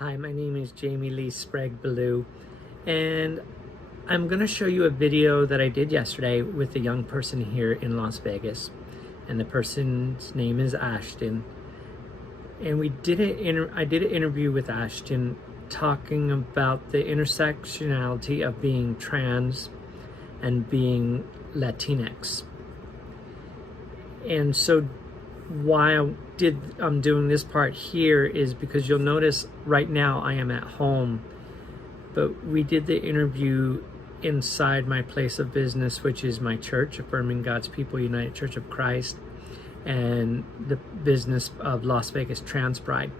Hi, my name is Lee Sprague-Ballou, and I'm going to show you a video that I did yesterday with a young person here in Las Vegas, and the person's name is Ashton. And I did an interview with Ashton talking about the intersectionality of being trans and being Latinx. And so why I'm doing this part here is because you'll notice right now I am at home, but we did the interview inside my place of business, which is my church, Affirming God's People United Church of Christ, and the business of Las Vegas Trans Pride.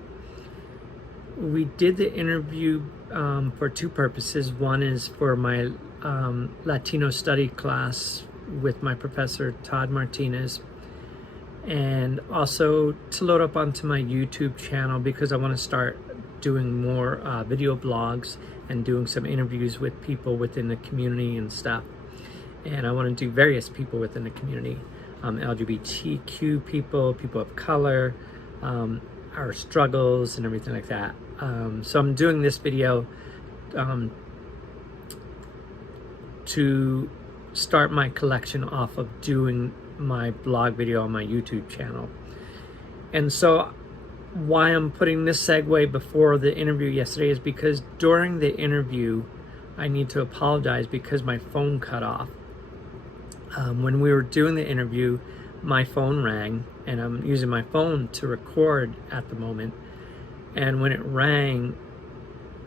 We did the interview for two purposes. One is for my Latino study class with my professor, Todd Martinez, and also to load up onto my YouTube channel because I want to start doing more video blogs and doing some interviews with people within the community and stuff. And I want to do various people within the community, LGBTQ people, people of color, our struggles and everything like that. So I'm doing this video to start my collection off of doing my blog video on my YouTube channel. And so why I'm putting this segue before the interview yesterday is because during the interview I need to apologize because my phone cut off. When we were doing the interview, my phone rang, and I'm using my phone to record at the moment, and when it rang,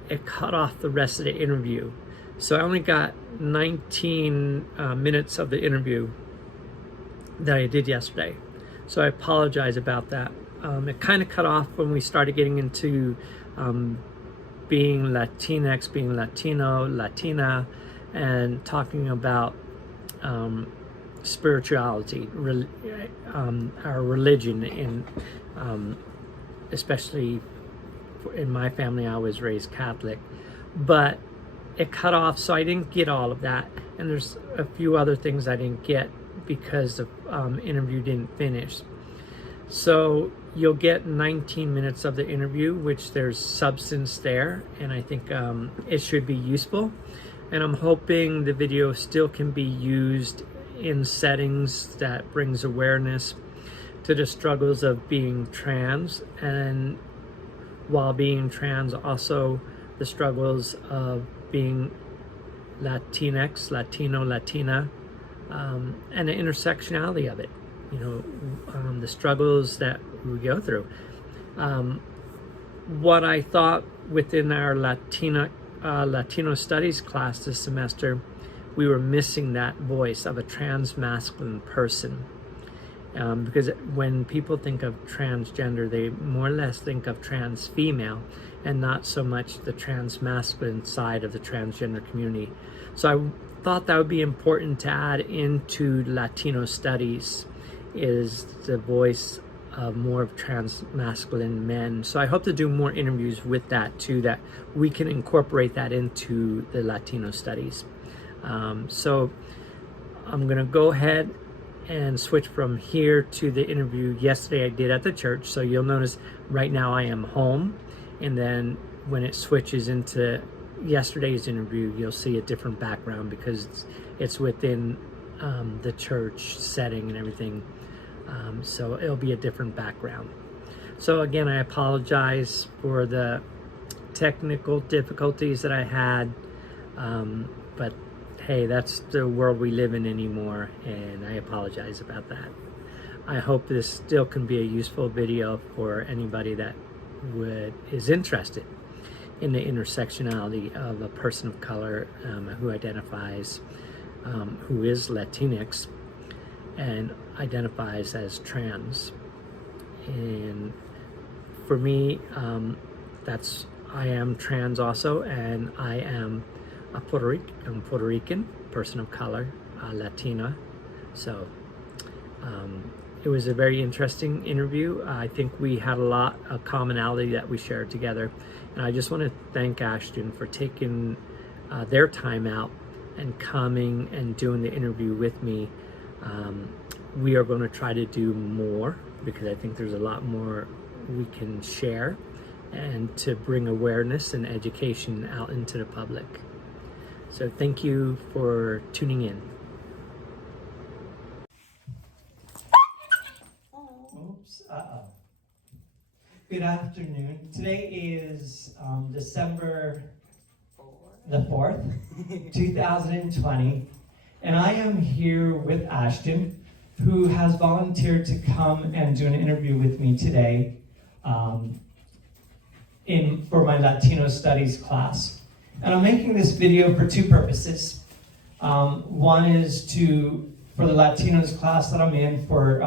it cut off the rest of the interview. So I only got 19 minutes of the interview that I did yesterday. So I apologize about that. It kind of cut off when we started getting into being Latinx, being Latino, Latina, and talking about spirituality, our religion, and especially in my family, I was raised Catholic, but it cut off, so I didn't get all of that. And there's a few other things I didn't get because the interview didn't finish. So you'll get 19 minutes of the interview, which there's substance there, and I think it should be useful. And I'm hoping the video still can be used in settings that brings awareness to the struggles of being trans, and while being trans, also the struggles of being Latinx, Latino, Latina, and the intersectionality of it, the struggles that we go through. What I thought within our Latino studies class this semester, we were missing that voice of a trans masculine person. Because when people think of transgender, they more or less think of trans female and not so much the trans masculine side of the transgender community. So I thought that would be important to add into Latino studies, is the voice of more of trans masculine men. So I hope to do more interviews with that too, that we can incorporate that into the Latino studies. So I'm gonna go ahead and switch from here to the interview yesterday I did at the church. So you'll notice right now I am home, and then when it switches into yesterday's interview, you'll see a different background because it's within the church setting and everything. So it'll be a different background. So again, I apologize for the technical difficulties that I had, but hey, that's the world we live in anymore, and I apologize about that. I hope this still can be a useful video for anybody that is interested in the intersectionality of a person of color who identifies, who is Latinx and identifies as trans. And for me, I am trans also, and I am a Puerto Rican person of color, Latina. So it was a very interesting interview. I think we had a lot of commonality that we shared together, and I just want to thank Ashton for taking their time out and coming and doing the interview with me. We are going to try to do more because I think there's a lot more we can share and to bring awareness and education out into the public. So thank you for tuning in. Oops, Good afternoon. Today is December the 4th, 2020, and I am here with Ashton, who has volunteered to come and do an interview with me today for my Latino Studies class. And I'm making this video for two purposes. One is for the Latinos class that I'm in for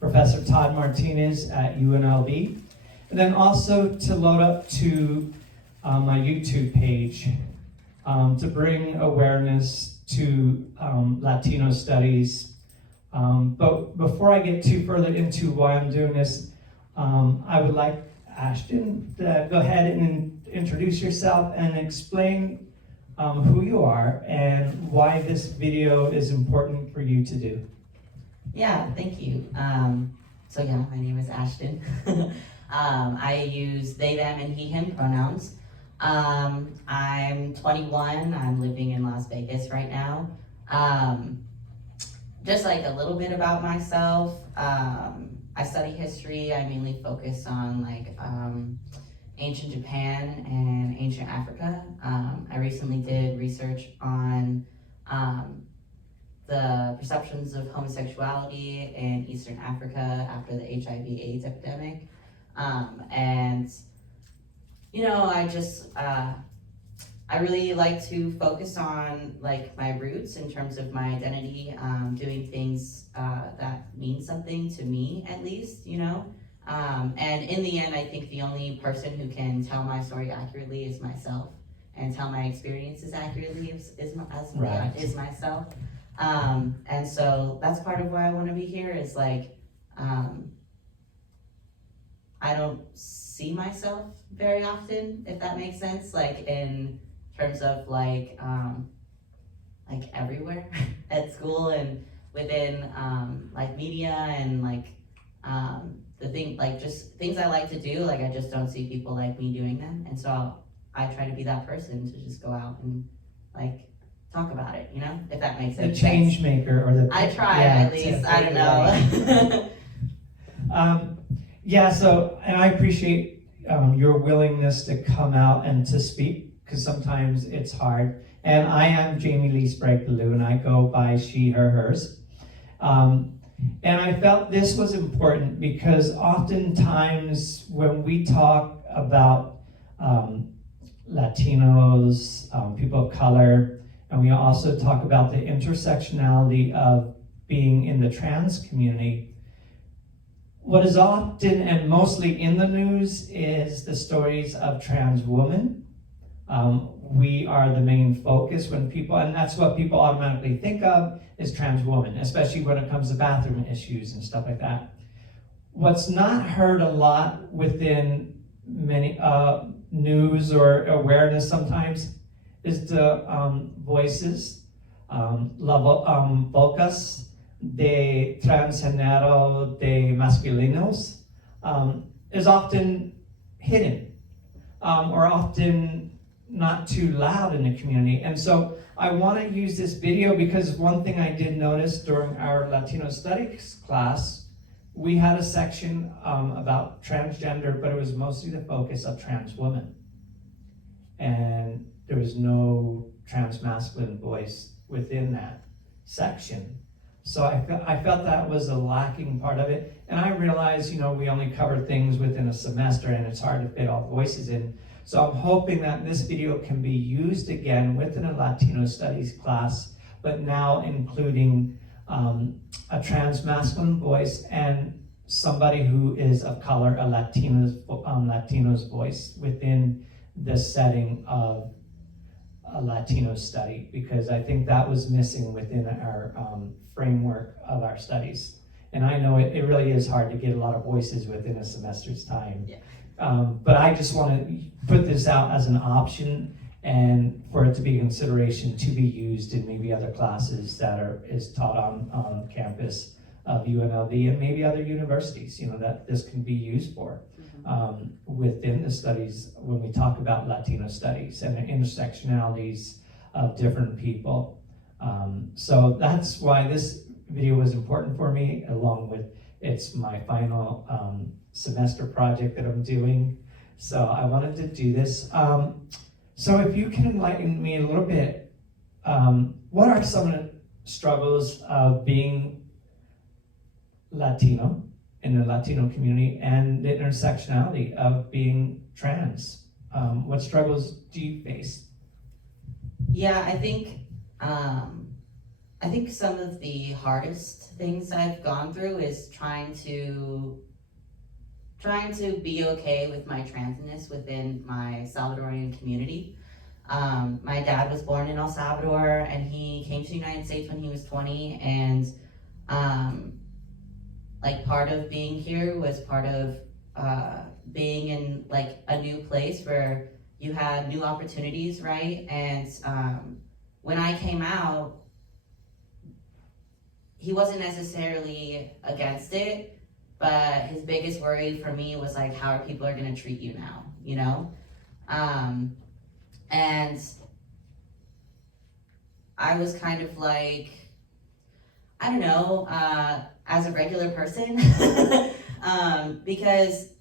Professor Todd Martinez at UNLV, and then also to load up to my YouTube page to bring awareness to Latino studies. But before I get too further into why I'm doing this, I would like Ashton to go ahead and introduce yourself and explain who you are and why this video is important for you to do. Yeah, thank you. So yeah, my name is Ashton. I use they, them, and he, him pronouns. I'm 21. I'm living in Las Vegas right now. Just like a little bit about myself. I study history. I mainly focus on like ancient Japan and ancient Africa. I recently did research on the perceptions of homosexuality in Eastern Africa after the HIV/AIDS epidemic. And, you know, I really like to focus on like my roots in terms of my identity, doing things that mean something to me at least, you know. And in the end, I think the only person who can tell my story accurately is myself, and tell my experiences accurately is myself. And so that's part of why I want to be here is like, I don't see myself very often, if that makes sense, like in terms of like everywhere at school and within like media and like just things I like to do, like I just don't see people like me doing them. And so I try to be that person to just go out and like talk about it, you know, if that makes sense. The change maker, or the I try at least. I don't know. So, and I appreciate your willingness to come out and to speak, because sometimes it's hard. And I am Jamie Lee Sprague-Ballou, and I go by she, her, hers. And I felt this was important because oftentimes when we talk about Latinos, people of color, and we also talk about the intersectionality of being in the trans community, what is often and mostly in the news is the stories of trans women. We are the main focus when people, and that's what people automatically think of is trans women, especially when it comes to bathroom issues and stuff like that. What's not heard a lot within many news or awareness sometimes is the voices, vocas de transgénero de masculinos, is often hidden or often not too loud in the community. And so I want to use this video because one thing I did notice during our Latino Studies class, we had a section about transgender, but it was mostly the focus of trans women. And there was no trans masculine voice within that section. So I felt that was a lacking part of it. And I realized, you know, we only cover things within a semester and it's hard to fit all the voices in. So I'm hoping that this video can be used again within a Latino Studies class, but now including a trans masculine voice and somebody who is of color, a Latino's voice within the setting of a Latino study, because I think that was missing within our framework of our studies. And I know it really is hard to get a lot of voices within a semester's time. Yeah. But I just want to put this out as an option and for it to be a consideration to be used in maybe other classes that is taught on campus of UNLV and maybe other universities, that this can be used for within the studies when we talk about Latino studies and the intersectionalities of different people. So that's why this video was important for me, along with it's my final semester project that I'm doing. So I wanted to do this. So if you can enlighten me a little bit, what are some of the struggles of being Latino in the Latino community and the intersectionality of being trans? What struggles do you face? Yeah, I think some of the hardest things I've gone through is trying to be okay with my transness within my Salvadorian community. My dad was born in El Salvador, and he came to the United States when he was 20, and like part of being here was part of being in like a new place where you had new opportunities, right? And when I came out, he wasn't necessarily against it, but his biggest worry for me was like, how are people gonna treat you now, and I was kind of like, I don't know, as a regular person, because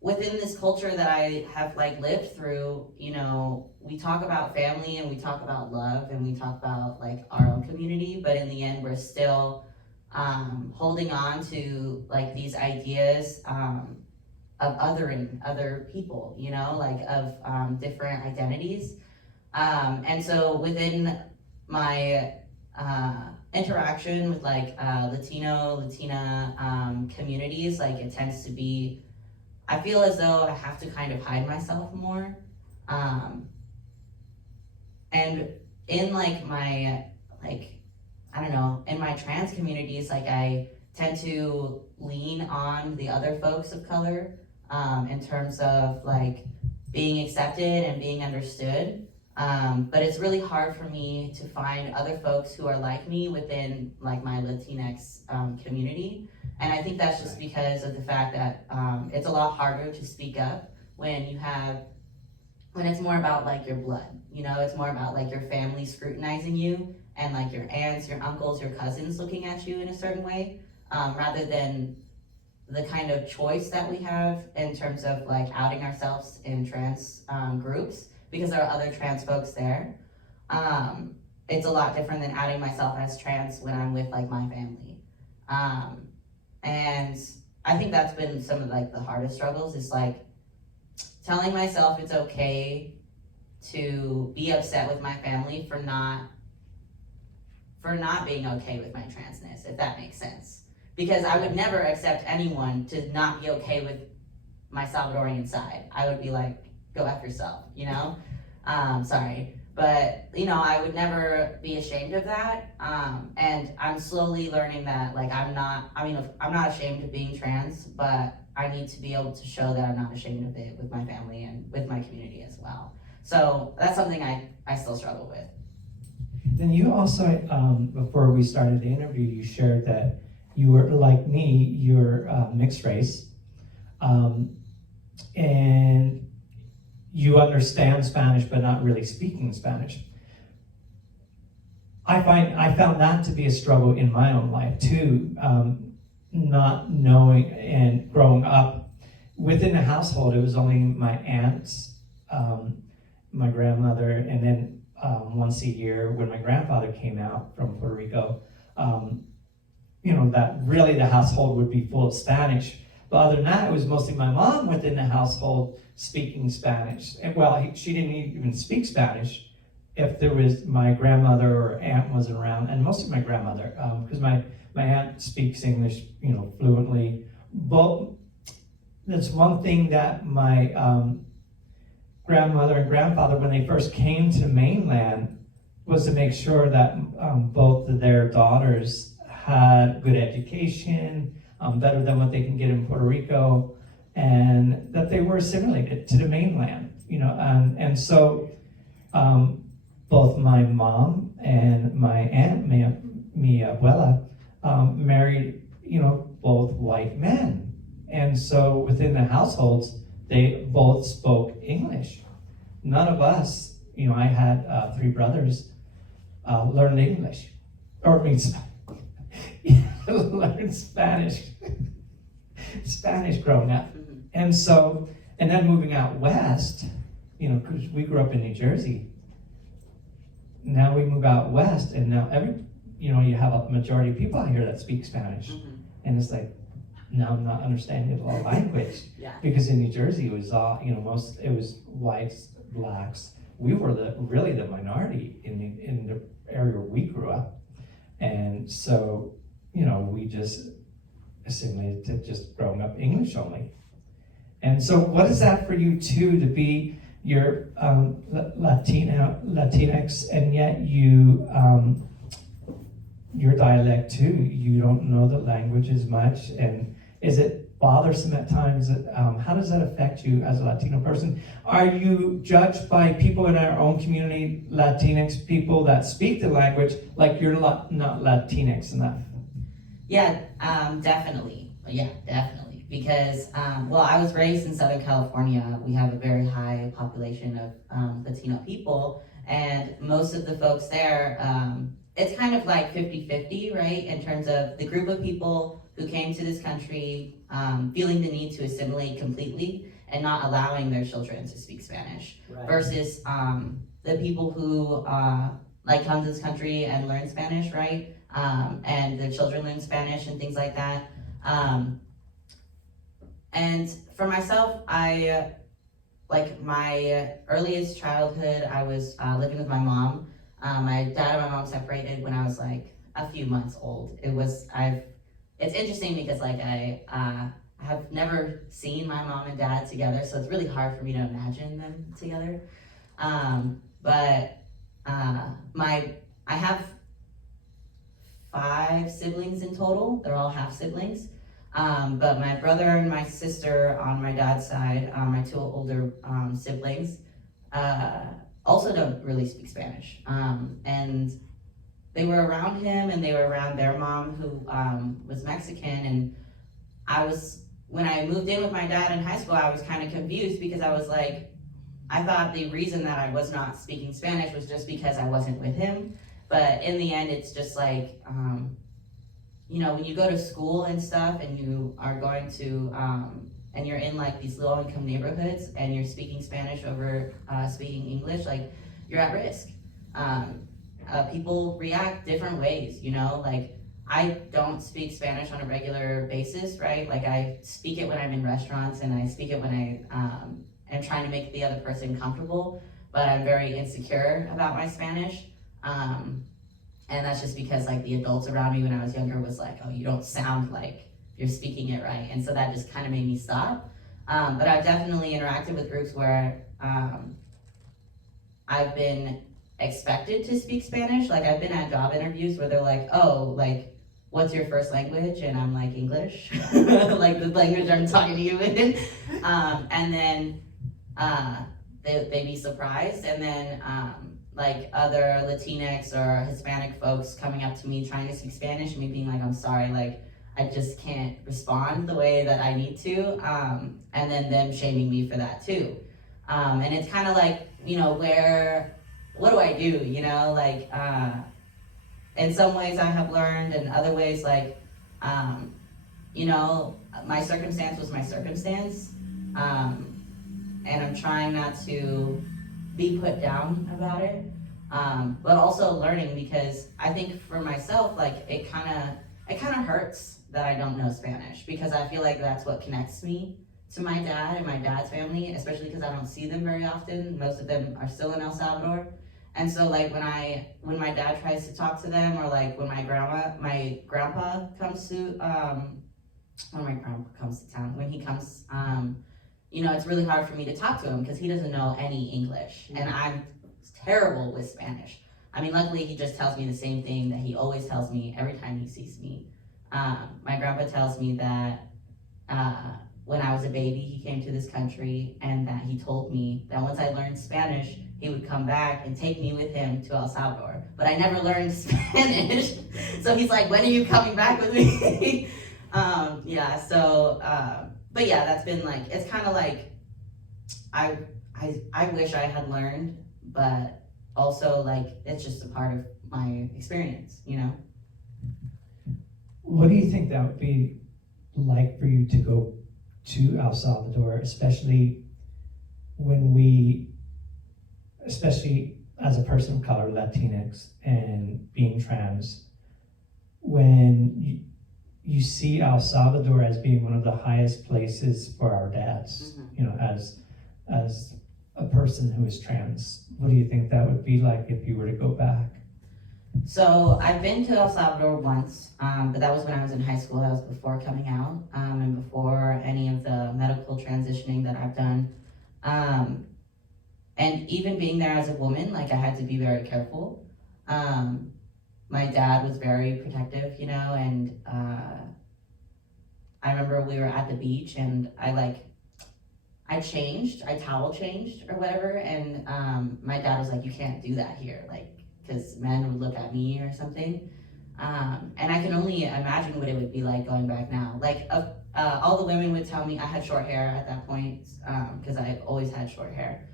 within this culture that I have like lived through, we talk about family and we talk about love and we talk about like our own community, but in the end we're still holding on to like these ideas of othering other people, like of different identities. And so within my interaction with like Latina communities, like it tends to be, I feel as though I have to kind of hide myself more. And in like my, like, I don't know, in my trans communities, like I tend to lean on the other folks of color in terms of like being accepted and being understood. But it's really hard for me to find other folks who are like me within like my Latinx community. And I think that's just because of the fact that it's a lot harder to speak up when it's more about like your blood, it's more about like your family scrutinizing you and like your aunts, your uncles, your cousins looking at you in a certain way, rather than the kind of choice that we have in terms of like outing ourselves in trans groups, because there are other trans folks there. It's a lot different than outing myself as trans when I'm with like my family. And I think that's been some of like the hardest struggles, is like telling myself it's okay to be upset with my family for not being okay with my transness, if that makes sense. Because I would never accept anyone to not be okay with my Salvadorian side. I would be like, go F yourself, sorry. But, I would never be ashamed of that. And I'm slowly learning that, like, I'm not ashamed of being trans, but I need to be able to show that I'm not ashamed of it with my family and with my community as well. So that's something I still struggle with. Then you also, before we started the interview, you shared that you were, like me, you're mixed race. And you understand Spanish, but not really speaking Spanish. I found that to be a struggle in my own life too, not knowing and growing up within the household. It was only my aunts, my grandmother, and then once a year when my grandfather came out from Puerto Rico, that really the household would be full of Spanish. But other than that, it was mostly my mom within the household speaking Spanish. And she didn't even speak Spanish if there was my grandmother or aunt wasn't around, and mostly my grandmother, because my aunt speaks English, fluently. But that's one thing that my grandmother and grandfather, when they first came to mainland, was to make sure that both of their daughters had good education, better than what they can get in Puerto Rico, and that they were assimilated to the mainland, and so both my mom and my aunt, mi abuela, married, both white men. And so within the households, they both spoke English. None of us, I had 3 brothers, learned English. Or means learned Spanish. Spanish growing up. And so, and then moving out west, because we grew up in New Jersey. Now we move out west, and now you have a majority of people out here that speak Spanish. And it's like, now I'm not understanding the language. Yeah. Because in New Jersey, it was all, it was whites, blacks. We were really the minority in the area we grew up. And so, we just assimilated to just growing up English only. And so what is that for you too, to be your Latinx, and yet your dialect too, you don't know the language as much, and is it bothersome at times? How does that affect you as a Latino person? Are you judged by people in our own community, Latinx people that speak the language, like you're not Latinx enough? Yeah, definitely. Yeah, definitely. Because, I was raised in Southern California. We have a very high population of Latino people, and most of the folks there, it's kind of like 50-50, right? In terms of the group of people who came to this country feeling the need to assimilate completely and not allowing their children to speak Spanish, right, versus the people who come to this country and learn Spanish, right? And their children learn Spanish and things like that. And for myself, my earliest childhood, I was living with my mom. My dad and my mom separated when I was a few months old. It's interesting because I have never seen my mom and dad together, so it's really hard for me to imagine them together. I have 5 siblings in total. They're all half siblings. But my brother and my sister on my dad's side, my 2 older siblings, also don't really speak Spanish. And they were around him, and they were around their mom, who was Mexican. And when I moved in with my dad in high school, I was kind of confused because I thought the reason that I was not speaking Spanish was just because I wasn't with him. But in the end, it's just when you go to school and stuff, and you are going to, and you're in these low-income neighborhoods, and you're speaking Spanish over speaking English, you're at risk. People react different ways, I don't speak Spanish on a regular basis, right? I speak it when I'm in restaurants, and I speak it when I am trying to make the other person comfortable, but I'm very insecure about my Spanish. And that's just because the adults around me when I was younger was oh, you don't sound like you're speaking it right. And so that just kind of made me stop. But I've definitely interacted with groups where I've been expected to speak Spanish. I've been at job interviews where they're oh, what's your first language? And I'm English, the language I'm talking to you in. And then they'd be surprised. And then other Latinx or Hispanic folks coming up to me trying to speak Spanish, and me being I'm sorry, I just can't respond the way that I need to, and then them shaming me for that too. And it's kind of what do I do, in some ways I have learned, and other ways my circumstance was my circumstance, and I'm trying not to be put down about it, but also learning, because I think for myself, it kind of hurts that I don't know Spanish, because I feel that's what connects me to my dad and my dad's family, especially because I don't see them very often. Most of them are still in El Salvador. And so when my dad tries to talk to them, or when my grandpa comes to town, when he comes, it's really hard for me to talk to him because he doesn't know any English, and I'm terrible with Spanish. Luckily he just tells me the same thing that he always tells me every time he sees me. My grandpa tells me that when I was a baby, he came to this country, and that he told me that once I learned Spanish, he would come back and take me with him to El Salvador. but I never learned Spanish. So he's like, when are you coming back with me? But yeah, that's been like, it's kind of like, I wish I had learned, but also like, it's just a part of my experience, you know? What do you think that would be like for you to go to El Salvador, especially as a person of color, Latinx, and being trans, when you see El Salvador as being one of the highest places for our dads, you know, as a person who is trans? What do you think that would be like if you were to go back? So I've been to El Salvador once, but that was when I was in high school. That was before coming out, and before any of the medical transitioning that I've done. And even being there as a woman, like I had to be very careful. My dad was very protective, you know, and I remember we were at the beach and I towel changed or whatever, and my dad was like, you can't do that here, like, because men would look at me or something. And I can only imagine what it would be like going back now. Like, all the women would tell me, I had short hair at that point, because I always had short hair.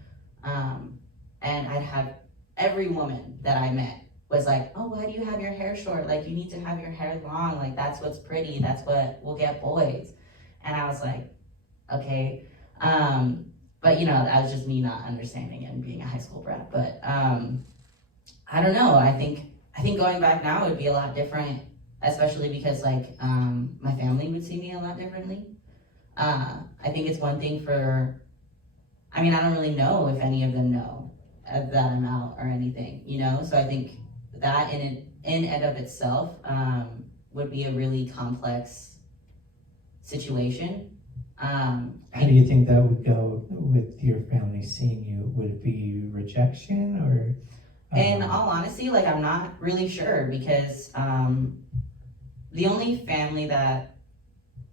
And I'd have every woman that I met was like, oh, why do you have your hair short? Like, you need to have your hair long. Like, that's what's pretty. That's what will get boys. And I was like, okay. But you know, that was just me not understanding and being a high school brat. But I don't know. I think going back now would be a lot different, especially because like my family would see me a lot differently. I think it's one thing I don't really know if any of them know that I'm out or anything, you know? So I think that in and of itself would be a really complex situation. How do you think that would go with your family seeing you? Would it be rejection or? In all honesty, like I'm not really sure because the only family that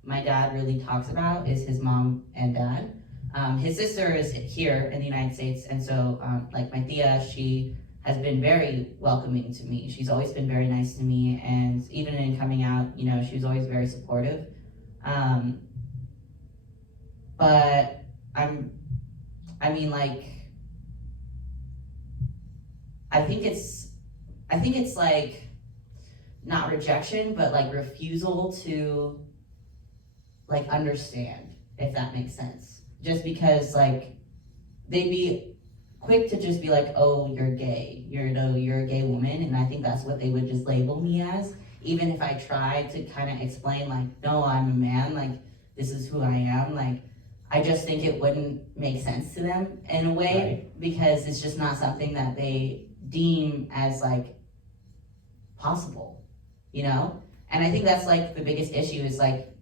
my dad really talks about is his mom and dad. His sister is here in the United States, and so like my tia, she has been very welcoming to me. She's always been very nice to me, and even in coming out, you know, she was always very supportive. But I think it's like not rejection, but like refusal to like understand, if that makes sense. Just because like they'd be quick to just be like, oh, you're gay, you're a gay woman, and I think that's what they would just label me as. Even if I tried to kind of explain like, no, I'm a man, like this is who I am, like I just think it wouldn't make sense to them in a way, right? Because it's just not something that they deem as like possible, you know? And I think that's like the biggest issue is like,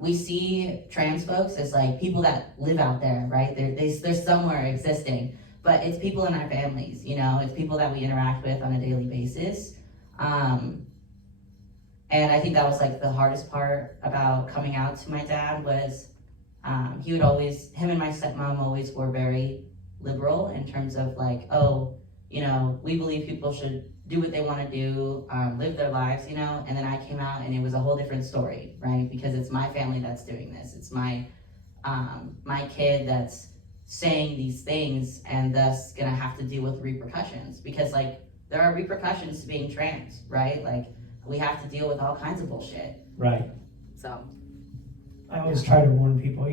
we see trans folks as like people that live out there, right? They're somewhere existing, but it's people in our families, you know? It's people that we interact with on a daily basis. And I think that was like the hardest part about coming out to my dad was him and my stepmom always were very liberal in terms of like, oh, you know, we believe people should do what they want to do, live their lives, you know, and then I came out and it was a whole different story, right? Because it's my family that's doing this. It's my kid that's saying these things and thus gonna have to deal with repercussions because like there are repercussions to being trans, right? Like we have to deal with all kinds of bullshit. Right. So. I always try to warn people,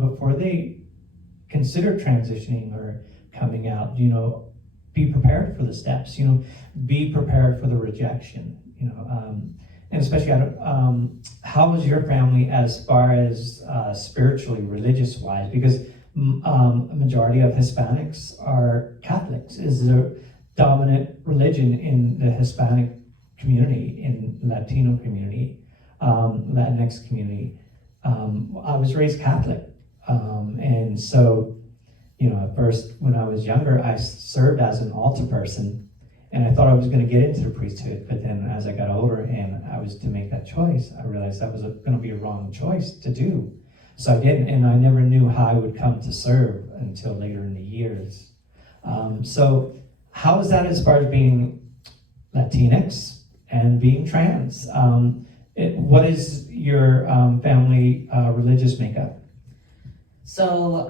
before they consider transitioning or coming out, be prepared for the steps, be prepared for the rejection, and especially, how was your family as far as spiritually, religious-wise? Because a majority of Hispanics are Catholics, is the dominant religion in the Hispanic community, in Latino community. Latinx community. I was raised Catholic, and so, at first when I was younger, I served as an altar person, and I thought I was going to get into the priesthood. But then, as I got older and I was to make that choice, I realized that was going to be a wrong choice to do. So I didn't, and I never knew how I would come to serve until later in the years. how is that as far as being Latinx and being trans? What is your family religious makeup? So